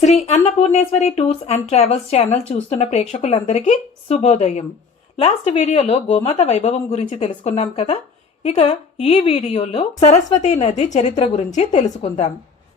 Shri Annapurneshwari tours and travels channel చూస్తున్న ప్రేక్షకులందరికీ శుభోదయం. లాస్ట్ వీడియోలో గోమాత వైభవం గురించి తెలుసుకున్నాం కదా? ఇక ఈ వీడియోలో సరస్వతి నది చరిత్ర గురించి తెలుసుకుందాం.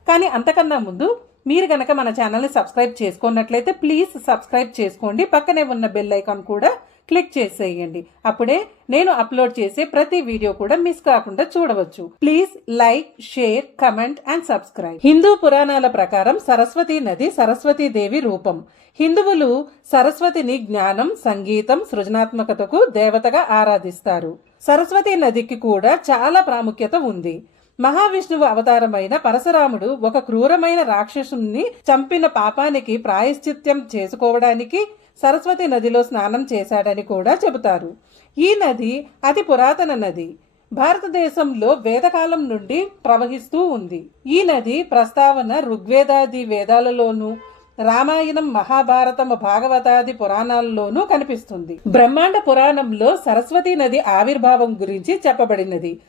కానీ అంతకన్నా ముందు మీరు గనక మన ఛానల్ని సబ్స్క్రైబ్ చేసుకున్నట్లయితే ప్లీజ్ సబ్స్క్రైబ్ చేసుకోండి. పక్కనే ఉన్న బెల్ ఐకాన్ కూడా క్లిక్ చేసేయండి. అప్పుడే నేను అప్లోడ్ చేసే ప్రతి వీడియో కూడా మిస్ కాకుండా చూడవచ్చు. Please like share comment and subscribe. Hindu పురాణాల ప్రకారం సరస్వతి నది సరస్వతీదేవి రూపం. హిందువులు సరస్వతిని జ్ఞానం సంగీతం సృజనాత్మకతకు దేవతగా ఆరాధిస్తారు. సరస్వతి నదికి కూడా చాలా ప్రాముఖ్యత ఉంది. మహావిష్ణువు అవతారమైన పరశురాముడు ఒక క్రూరమైన రాక్షసుని చంపిన పాపానికి ప్రాయశ్చిత్యం చేసుకోవడానికి సరస్వతి నదిలో స్నానం చేశాడని కూడా చెబుతారు. ఈ నది అతి పురాతన నది. భారతదేశంలో వేదకాలం నుండి ప్రవహిస్తూ ఉంది. ఈ నది ప్రస్తావన ఋగ్వేదాది వేదాలలోనూ రామాయణం మహాభారతం భాగవతాది పురాణాల్లోనూ కనిపిస్తుంది. బ్రహ్మాండ పురాణంలో సరస్వతి నది ఆవిర్భావం గురించి చెప్పబడినది.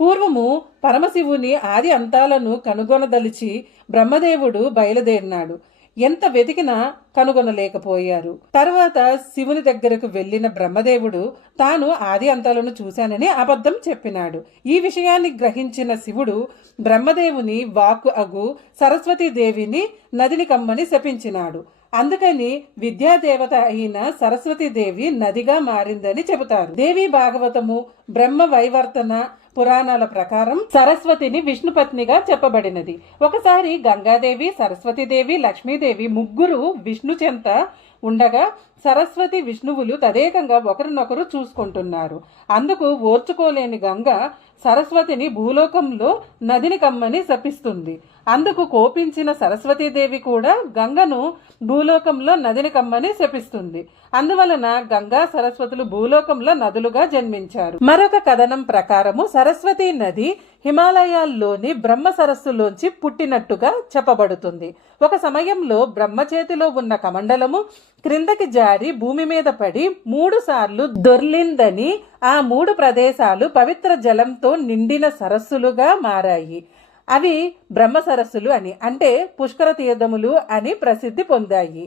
పూర్వము పరమశివుని ఆది అంతాలను కనుగొనదలిచి బ్రహ్మదేవుడు బయలుదేరినాడు. ఎంత వెతికినా కనుగొనలేకపోయారు. తర్వాత శివుని దగ్గరకు వెళ్ళిన బ్రహ్మదేవుడు తాను ఆది అంతాలను చూశానని అబద్ధం చెప్పినాడు. ఈ విషయాన్ని గ్రహించిన శివుడు బ్రహ్మదేవుని వాక్కు అగు సరస్వతీదేవిని నదిని కమ్మని శపించినాడు. అందుకని విద్యాదేవత అయిన సరస్వతీదేవి నదిగా మారిందని చెబుతారు. దేవి భాగవతము బ్రహ్మ వైవర్తన పురాణాల ప్రకారం సరస్వతిని విష్ణుపత్నిగా చెప్పబడినది. ఒకసారి గంగాదేవి సరస్వతీదేవి లక్ష్మీదేవి ముగ్గురు విష్ణు చెంత ఉండగా సరస్వతి విష్ణువులు తదేకంగా ఒకరినొకరు చూసుకుంటున్నారు. అందుకు ఓర్చుకోలేని గంగ సరస్వతిని భూలోకంలో నదిని కమ్మని శపిస్తుంది. అందుకు కోపించిన సరస్వతీదేవి కూడా గంగను భూలోకంలో నదిని కమ్మని శపిస్తుంది. అందువలన గంగా సరస్వతులు భూలోకంలో నదులుగా జన్మించారు. మరొక కథనం ప్రకారము సరస్వతి నది హిమాలయాల్లోని బ్రహ్మ సరస్సులోంచి పుట్టినట్టుగా చెప్పబడుతుంది. ఒక సమయంలో బ్రహ్మ చేతిలో ఉన్న కమండలము క్రిందకి జారి భూమి మీద పడి మూడు సార్లు దొర్లిందని ఆ మూడు ప్రదేశాలు పవిత్ర జలంతో నిండిన సరస్సులుగా మారాయి. అవి బ్రహ్మ సరస్సులు అని అంటే పుష్కర తీర్థములు అని ప్రసిద్ధి పొందాయి.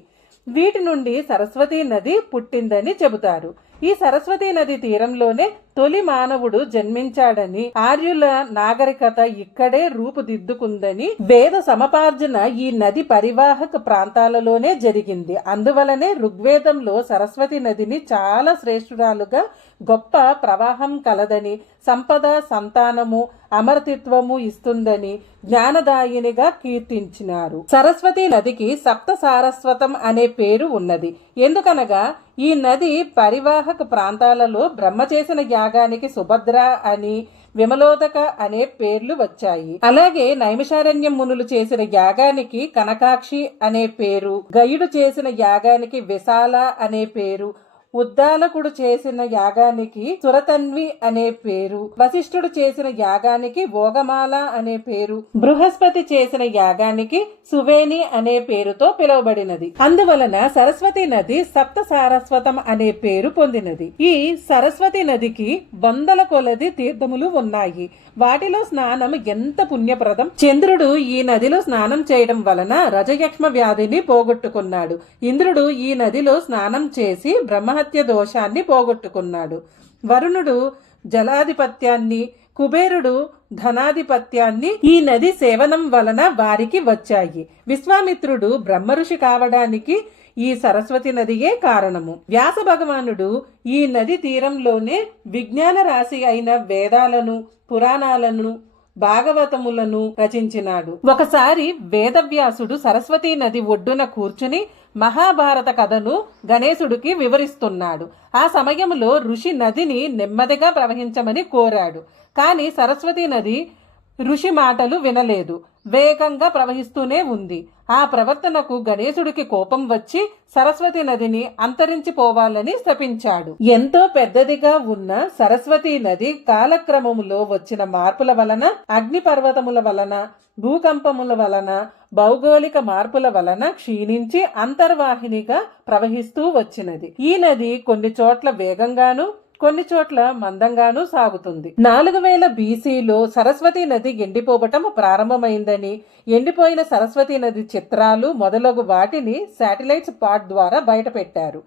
వీటి నుండి సరస్వతీ నది పుట్టిందని చెబుతారు. ఈ సరస్వతీ నది తీరంలోనే తొలి మానవుడు జన్మించాడని ఆర్యుల నాగరికత ఇక్కడే రూపుదిద్దుకుందని వేద సమపార్జన ఈ నది పరివాహక ప్రాంతాలలోనే జరిగింది. అందువలనే ఋగ్వేదంలో సరస్వతి నదిని చాలా శ్రేష్ఠురాలుగా గొప్ప ప్రవాహం కలదని సంపద సంతానము అమరతిత్వము ఇస్తుందని జ్ఞానదాయినిగా కీర్తించినారు. సరస్వతి నదికి సప్త సారస్వతం అనే పేరు ఉన్నది. ఎందుకనగా ఈ నది పరివాహక ప్రాంతాలలో బ్రహ్మ చేసిన యాగానికి సుభద్ర అని విమలోదక అనే పేర్లు వచ్చాయి. అలాగే నైమిషారణ్యం మునులు చేసిన యాగానికి కనకాక్షి అనే పేరు గయుడు చేసిన యాగానికి విశాల అనే పేరు ఉద్దాలకుడు చేసిన యాగానికి సురతన్వి అనే పేరు వశిష్ఠుడు చేసిన యాగానికి భోగమాల అనే పేరు బృహస్పతి చేసిన యాగానికి సువేని అనే పేరుతో పిలువబడినది. అందువలన సరస్వతి నది సప్త సారస్వతం అనే పేరు పొందినది. ఈ సరస్వతి నదికి వందల కొలది తీర్థములు ఉన్నాయి. వాటిలో స్నానం ఎంత పుణ్యప్రదం! చంద్రుడు ఈ నదిలో స్నానం చేయడం వలన రజయక్ష్మ వ్యాధిని పోగొట్టుకున్నాడు. ఇంద్రుడు ఈ నదిలో స్నానం చేసి బ్రహ్మ ఆత్మహత్య దోషాన్ని పోగొట్టుకున్నాడు. వరుణుడు జలాధిపత్యాన్ని కుబేరుడు ధనాధిపత్యాన్ని ఈ నది సేవనం వలన వారికి వచ్చాయి. విశ్వామిత్రుడు బ్రహ్మఋషి కావడానికి ఈ సరస్వతి నదియే కారణము. వ్యాస భగవానుడు ఈ నది తీరంలోనే విజ్ఞాన రాశి అయిన వేదాలను పురాణాలను భాగవతములను రచించినాడు. ఒకసారి వేదవ్యాసుడు సరస్వతీ నది ఒడ్డున కూర్చుని మహాభారత కథను గణేశుడికి వివరిస్తున్నాడు. ఆ సమయంలో ఋషి నదిని నెమ్మదిగా ప్రవహించమని కోరాడు. కానీ సరస్వతీ నది ఋషి మాటలు వినలేదు. వేగంగా ప్రవహిస్తూనే ఉంది. ఆ ప్రవర్తనకు గణేశుడికి కోపం వచ్చి సరస్వతి నదిని అంతరించిపోవాలని శపించాడు. ఎంతో పెద్దదిగా ఉన్న సరస్వతి నది కాలక్రమములో వచ్చిన మార్పుల వలన అగ్నిపర్వతముల వలన భూకంపముల వలన భౌగోళిక మార్పుల వలన క్షీణించి అంతర్వాహినిగా ప్రవహిస్తూ వచ్చినది. ఈ నది కొన్ని చోట్ల వేగంగాను కొన్ని చోట్ల మందంగానూ సాగుతుంది. నాలుగు వేల బీసీలో సరస్వతి నది ఎండిపోవటం ప్రారంభమైందని ఎండిపోయిన సరస్వతి నది చిత్రాలు మొదలగు వాటిని శాటిలైట్ స్పాట్ ద్వారా బయటపెట్టారు.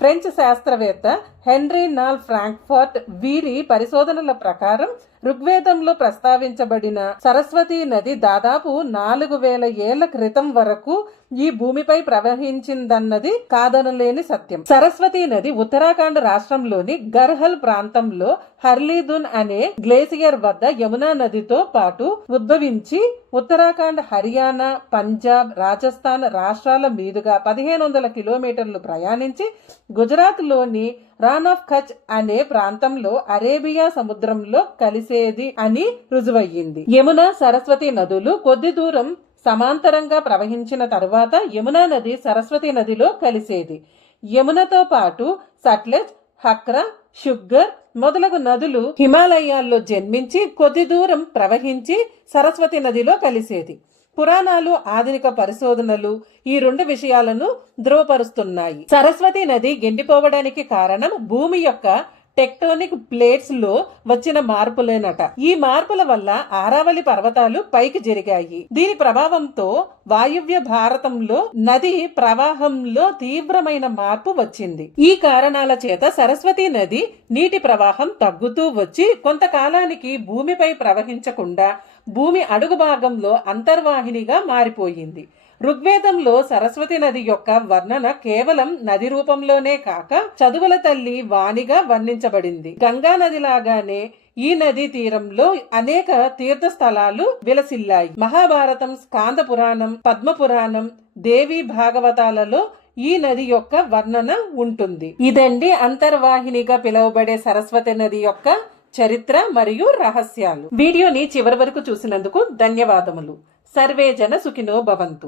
ఫ్రెంచ్ శాస్త్రవేత్త హెన్రీ నాల్ ఫ్రాంక్ఫర్ట్ వీరి పరిశోధనల ప్రకారం ఋగ్వేదంలో ప్రస్తావించబడిన సరస్వతీ నది దాదాపు నాలుగు వేల ఏళ్ళ క్రితం వరకు ఈ భూమిపై ప్రవహించిందన్నది కాదనలేని సత్యం. సరస్వతి నది ఉత్తరాఖండ్ రాష్ట్రంలోని గర్హల్ ప్రాంతంలో హర్లీదున్ అనే గ్లేసియర్ వద్ద యమునా నదితో పాటు ఉద్భవించి ఉత్తరాఖండ్ హర్యానా పంజాబ్ రాజస్థాన్ రాష్ట్రాల మీదుగా పదిహేను వందల కిలోమీటర్లు ప్రయాణించి గుజరాత్లోని రాన్ ఆఫ్ కచ్ అనే ప్రాంతంలో అరేబియా సముద్రంలో కలిసేది అని రుజువయ్యింది. యమున సరస్వతి నదులు కొద్ది దూరం సమాంతరంగా ప్రవహించిన తరువాత యమునా నది సరస్వతి నదిలో కలిసేది. యమునతో పాటు సట్లెజ్ హక్రా షుగ్గర్ మొదలగు నదులు హిమాలయాల్లో జన్మించి కొద్ది దూరం ప్రవహించి సరస్వతి నదిలో కలిసేది. పురాణాలు ఆధునిక పరిశోధనలు ఈ రెండు విషయాలను ధృవపరుస్తున్నాయి. సరస్వతి నది ఎండిపోవడానికి కారణం భూమి యొక్క టెక్టోనిక్ ప్లేట్స్లో వచ్చిన మార్పులేనట. ఈ మార్పుల వల్ల ఆరావళి పర్వతాలు పైకి జరిగాయి. దీని ప్రభావంతో వాయువ్య భారతంలో నది ప్రవాహంలో తీవ్రమైన మార్పు వచ్చింది. ఈ కారణాల చేత సరస్వతి నది నీటి ప్రవాహం తగ్గుతూ వచ్చి కొంతకాలానికి భూమిపై ప్రవహించకుండా భూమి అడుగు భాగంలో అంతర్వాహినిగా మారిపోయింది. ఋగ్వేదంలో సరస్వతి నది యొక్క వర్ణన కేవలం నది రూపంలోనే కాక చదువుల తల్లి వాణిగా వర్ణించబడింది. గంగా నది లాగానే ఈ నదీ తీరంలో అనేక తీర్థ స్థలాలు విలసిల్లాయి. మహాభారతం స్కాంద పురాణం పద్మ పురాణం దేవి భాగవతాలలో ఈ నది యొక్క వర్ణన ఉంటుంది. ఇదండి అంతర్వాహినిగా పిలువబడే సరస్వతి నది యొక్క చరిత్ర మరియు రహస్యాలు. వీడియోని చివరి వరకు చూసినందుకు ధన్యవాదములు. సర్వే జన సుఖినో భవంతు.